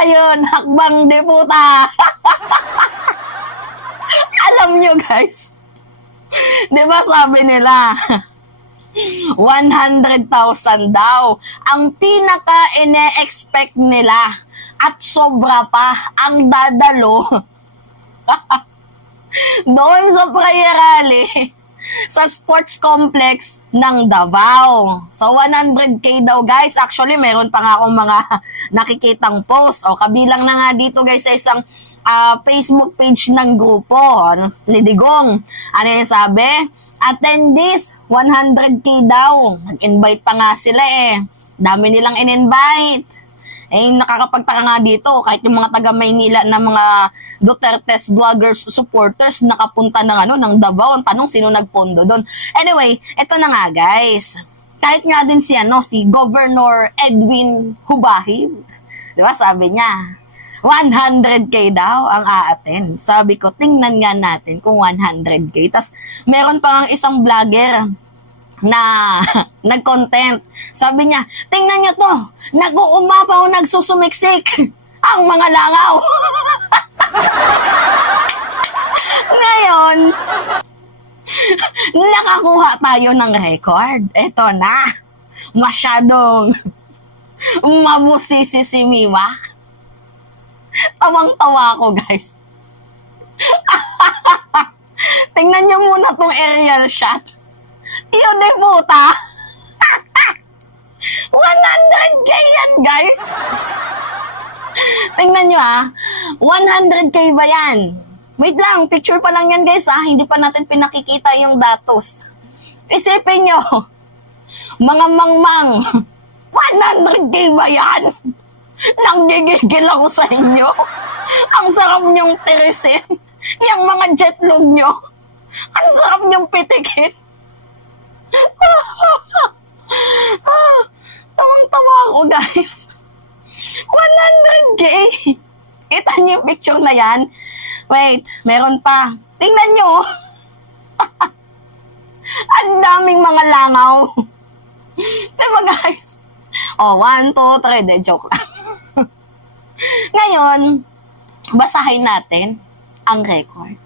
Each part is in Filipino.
Padayon, hakbang deputa. Alam nyo guys, di ba sabi nila, 100,000 daw ang pinaka-ine-expect nila at sobra pa ang dadalo doon sa prayer rally sa sports complex ng Davao. So 100K daw guys. Actually meron pa nga akong mga nakikitang post. O kabilang na nga dito guys sa isang Facebook page ng grupo ni Digong. Ano yung sabi? Attendees, 100K daw. Nag-invite pa nga sila eh. Dami nilang in-invite. Eh, nakakapagtaka nga dito, kahit yung mga taga-Maynila na mga Duterte's vloggers, supporters, nakapunta ng Davao. Ang tanong, sino nagpondo doon? Anyway, ito na nga guys. Kahit nga din si Governor Edwin Hubahib. Diba, sabi niya, 100K daw ang a-attend. Sabi ko, tingnan nga natin kung 100K. Tapos, meron pa nga isang vlogger na nag-content. Sabi niya, tingnan nyo to, nag-uumapaw, nagsusumiksik ang mga langaw. Ngayon, nakakuha tayo ng record. Ito na, masyadong mabusisi si Miwa. Tawang-tawa ako, guys. Tingnan nyo muna tong aerial shot. Iyo, de puta. 100K yan, guys. Tingnan nyo, 100K ba yan? Wait lang, picture pa lang yan, guys, Hindi pa natin pinakikita yung datos. Isipin nyo, mga mangmang, 100K ba yan? Nanggigigil ako sa inyo. Ang sarap nyong tirisin. Yung mga jetlog nyo. Ang sarap nyong pitikin. Tawang-tawa ako, guys. 100K. Kita niyo yung picture na yan? Wait, meron pa. Tingnan nyo. Ang daming mga langaw. Diba, guys? 1, 2, 3. De, joke lang. Ngayon, basahin natin ang record.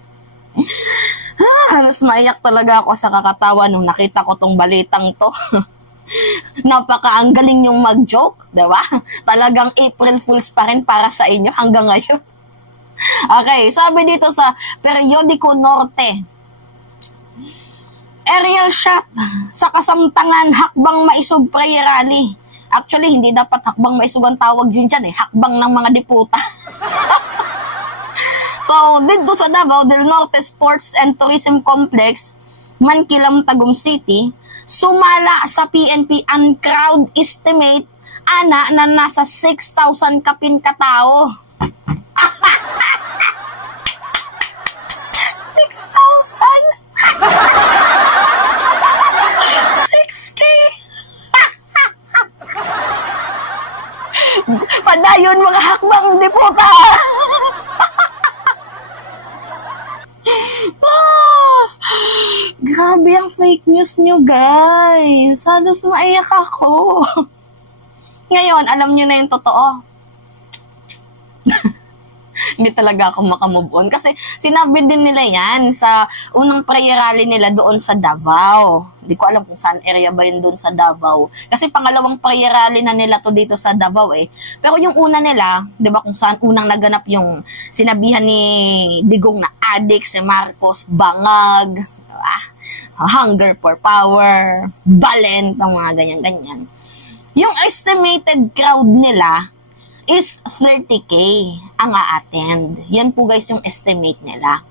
Halos maiyak talaga ako sa kakatawa nung nakita ko tong balitang to. Ang galing yung mag-joke, diba? Talagang April Fools pa rin para sa inyo hanggang ngayon. Okay, sabi dito sa Periodico Norte, aerial shot sa kasamtangan hakbang maisog prayer rally. Actually, hindi dapat hakbang maisog ang tawag yun dyan hakbang ng mga deputa. So, dito sa Davao del Norte Sports and Tourism Complex, Mankilam, Tagum City, sumala sa PNP ang crowd estimate na nasa 6,000 kapin katao. 6,000? 6K? Padayon mga hakbang deputa. Grabe ang fake news nyo, guys. Halos maiyak ako. Ngayon, alam nyo na yung totoo. Hindi talaga ako makamove on. Kasi sinabi din nila yan sa unang prayer rally nila doon sa Davao. Hindi ko alam kung saan area ba yun doon sa Davao. Kasi pangalawang prayer rally na nila to dito sa Davao Pero yung una nila, di ba kung saan unang naganap yung sinabihan ni Digong na addict, si Marcos, bangag, diba? Hunger for power, balent, ang mga ganyan-ganyan. Yung estimated crowd nila is 30K ang a-attend. Yan po guys yung estimate nila.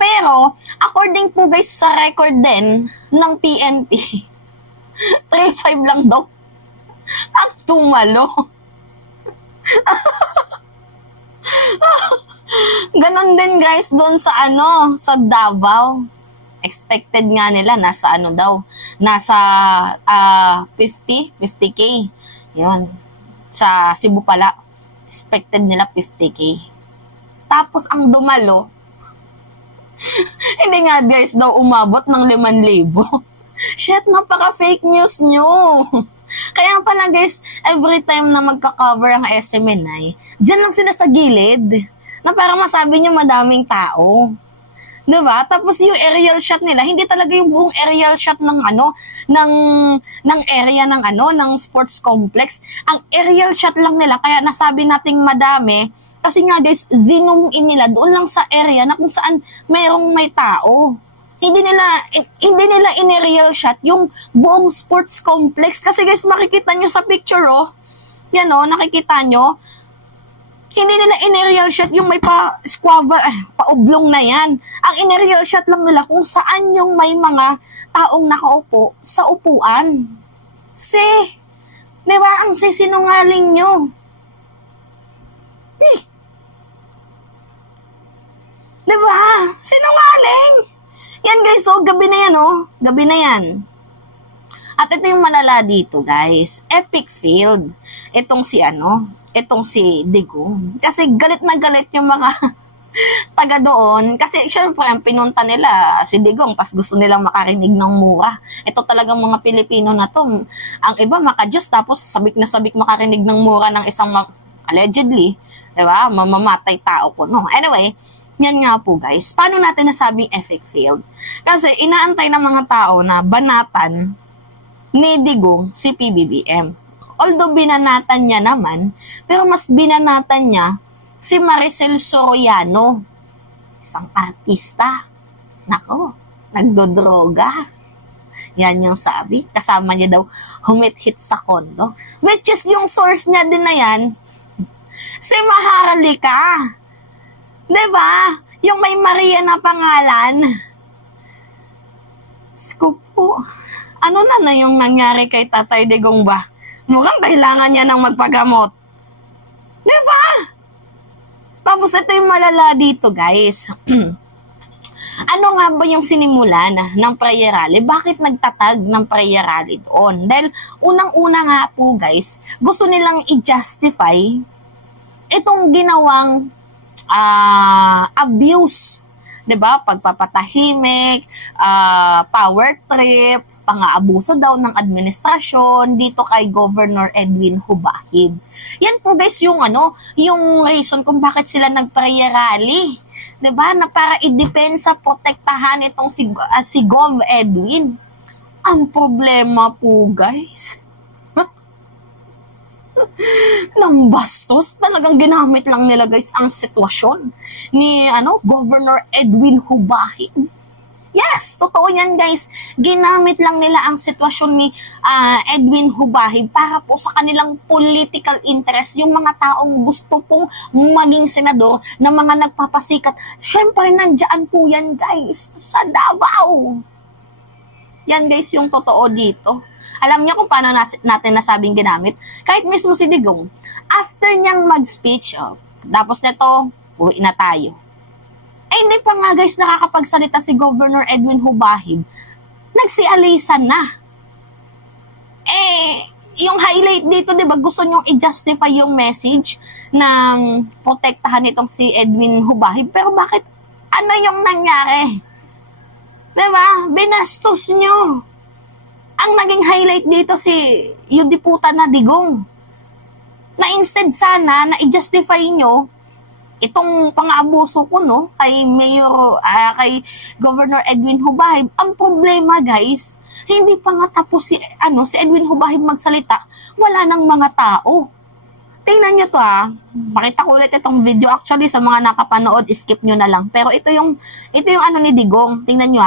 Pero, according po guys sa record din ng PNP, 3.5 lang daw ang tumalo. Ganon din guys doon sa sa Davao. Expected nga nila nasa nasa 50K. Yun. Sa Cebu pala, expected nila 50K. Tapos ang dumalo, hindi nga guys daw umabot ng 5,000. Shit, napaka fake news nyo. Kaya pala guys, every time na magka-cover ang SMNI, dyan lang sila sa gilid. Na parang masabi nyo madaming tao. Diba? Tapos yung aerial shot nila, hindi talaga yung buong aerial shot ng ng area ng sports complex. Ang aerial shot lang nila, kaya nasabi nating madami, kasi nga guys, zoom in nila doon lang sa area na kung saan may tao. Hindi nila in-aerial shot yung buong sports complex. Kasi guys, makikita nyo sa picture, oh. Yan, oh, nakikita nyo. Hindi nila in-aerial shot yung may pa-oblong na yan. Ang in-aerial shot lang nila kung saan yung may mga taong nakaupo sa upuan. Di ba? Ang sisinungaling nyo. Di ba? Sinungaling. Yan guys, so gabi na yan, oh. Gabi na yan. At ito yung malala dito, guys. Epic field. Itong si Digong. Kasi galit na galit yung mga taga doon. Kasi syempre, ang pinunta nila si Digong, tas gusto nilang makarinig ng mura. Ito talagang mga Pilipino na to. Ang iba makadyos, tapos sabik na sabik makarinig ng mura ng isang allegedly, diba? Mamamatay tao po, no? Anyway, yan nga po guys. Paano natin nasabing epic field? Kasi inaantay ng mga tao na banatan ni Digong si PBBM. Although binanatan niya naman, pero mas binanatan niya si Maricel Soriano. Isang artista. Nako, nagdodroga. Yan yung sabi. Kasama niya daw humit-hit sa kondo. Which is yung source niya din na yan, si Maharlika. Diba? Yung may Maria na pangalan. Scoop po. Ano na yung nangyari kay Tatay Digong ba? Mukhang kailangan niya ng magpagamot. Diba? Tapos ito yung malala dito, guys. Ano nga ba yung sinimulan ng prayer rally? Bakit nagtatag ng prayer rally doon? Dahil unang-una nga po, guys, gusto nilang i-justify itong ginawang abuse, 'di ba? Pagpapatahimik, power trip, pang-aabuso daw ng administrasyon dito kay Governor Edwin Hubahib. Yan po guys yung yung reason kung bakit sila nag-prayer rally, 'di ba? Na para i-depensa, protektahan itong si Gov Edwin. Ang problema po guys, ng bastos, talagang ginamit lang nila guys ang sitwasyon ni Governor Edwin Hubahib. Yes, totoo yan guys. Ginamit lang nila ang sitwasyon ni Edwin Hubahib para po sa kanilang political interest, yung mga taong gusto pong maging senador na mga nagpapasikat. Syempre nandiyan po yan guys sa Davao. Yan guys yung totoo dito. Alam niyo kung paano natin nasabing ginamit? Kahit mismo si Digong, after niyang mag-speech, tapos nito, uwi na tayo. Hindi pa nga guys nakakapagsalita si Governor Edwin Hubahib, nagsialisan na. Yung highlight dito, di ba, gusto niyong i-justify yung message ng protektahan itong si Edwin Hubahib. Pero bakit, ano yung nangyari? Di ba? Binastos niyo. Ang naging highlight dito yung diputa na Digong. Na instead sana na i-justify nyo itong pang-aabuso ko kay kay Governor Edwin Hubahib. Ang problema guys, hindi pa nga tapos si Edwin Hubahib magsalita, wala nang mga tao. Tingnan nyo to Pakita ko ulit itong video. Actually sa mga nakapanood, skip nyo na lang. Pero ito yung ni Digong. Tingnan nyo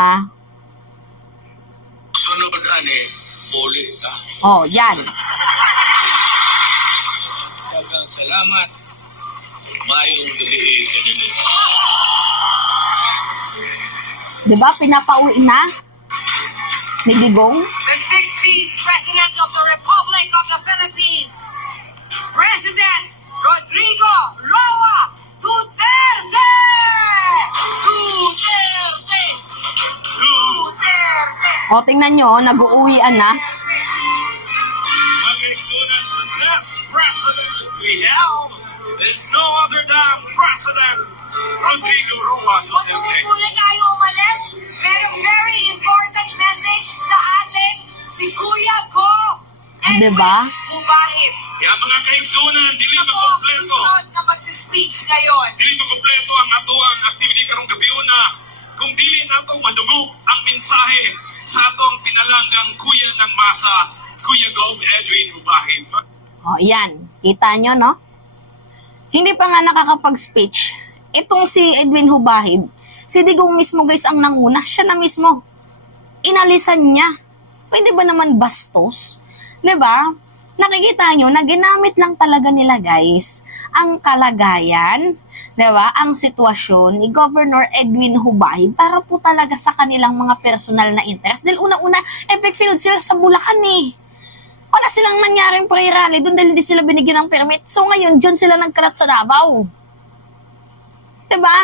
Sunod muli ka. Oh, yan. Salamat. Mayong gabi kanina. Diba, pinapauwi na ni Digong? The 16th President of the Republic of the Philippines, President Rodrigo Roa Duterte! Duterte! Duterte! O, tingnan nyo, nag-uuwian na. Mag-exunan to this president we have is no other than President Rodrigo Roa Huwag mo Duterte. muna tayo umalis. Merong very important message sa atin si Kuya Go Diba? Hubahib. Kaya mga kaigsunan, dili Siya po ang makompleto. susunod na magsispeech ngayon. Dili makompleto ang atuang activity karong gabi na kung dili nato madugog ang mensahe sa atong pinalanggang kuya ng masa, Kuya Gov Edwin Hubahib. O, yan. Kita nyo, no? Hindi pa nga nakakapag-speech. Itong si Edwin Hubahib, si Digong mismo guys ang nanguna. Siya na mismo. Inalisan niya. Pwede ba naman bastos? Diba? Nakikita nyo na ginamit lang talaga nila guys ang kalagayan, diba? Ang sitwasyon ni Governor Edwin Hubahib para po talaga sa kanilang mga personal na interest. Dahil una-una, epic field sila sa Bulacan eh. Wala silang nangyaring pre-rally doon dahil hindi sila binigyan ng permit. So ngayon, dyan sila nagkalat sa Davao. Diba?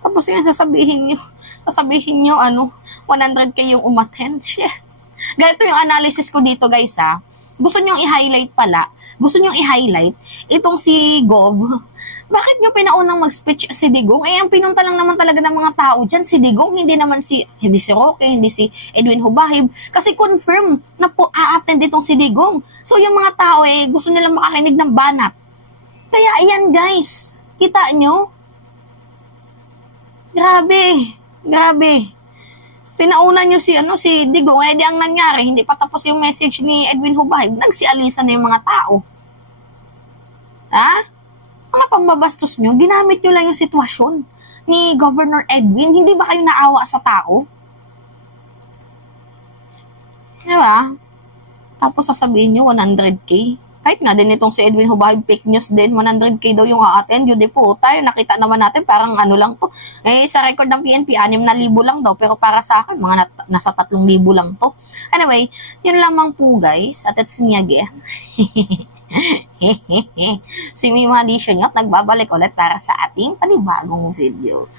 Tapos yung sasabihin nyo, 100k yung umattend. Shit. Ganito yung analysis ko dito guys ha. Gusto nyo i-highlight itong si Gov. Bakit nyo pinaunang mag-speech si Digong? Eh, ang pinunta lang naman talaga ng mga tao dyan, si Digong, hindi si Roque, hindi si Edwin Hubahib. Kasi confirm na po a-attend itong si Digong. So, yung mga tao gusto nilang makarinig ng banat. Kaya, ayan guys, kita nyo? Grabe. Pinauna nyo si Digong, di ang nangyari, hindi pa tapos yung message ni Edwin Hubahib, nagsialisa na yung mga tao. Ha? Mga pambabastos nyo, ginamit nyo lang yung sitwasyon ni Governor Edwin, hindi ba kayo naawa sa tao? Diba? Tapos sasabihin nyo, 100k. Kahit nga din itong si Edwin Hubahib, fake news din, 100k daw yung a-attend, yun di po tayo, nakita naman natin, parang lang to. Sa record ng PNP, 6,000 lang daw, pero para sa akin, mga nasa 3,000 lang to. Anyway, yun lamang po guys, at it's me again. Si Mima Alicia nyo, nagbabalik ulit para sa ating panibagong video.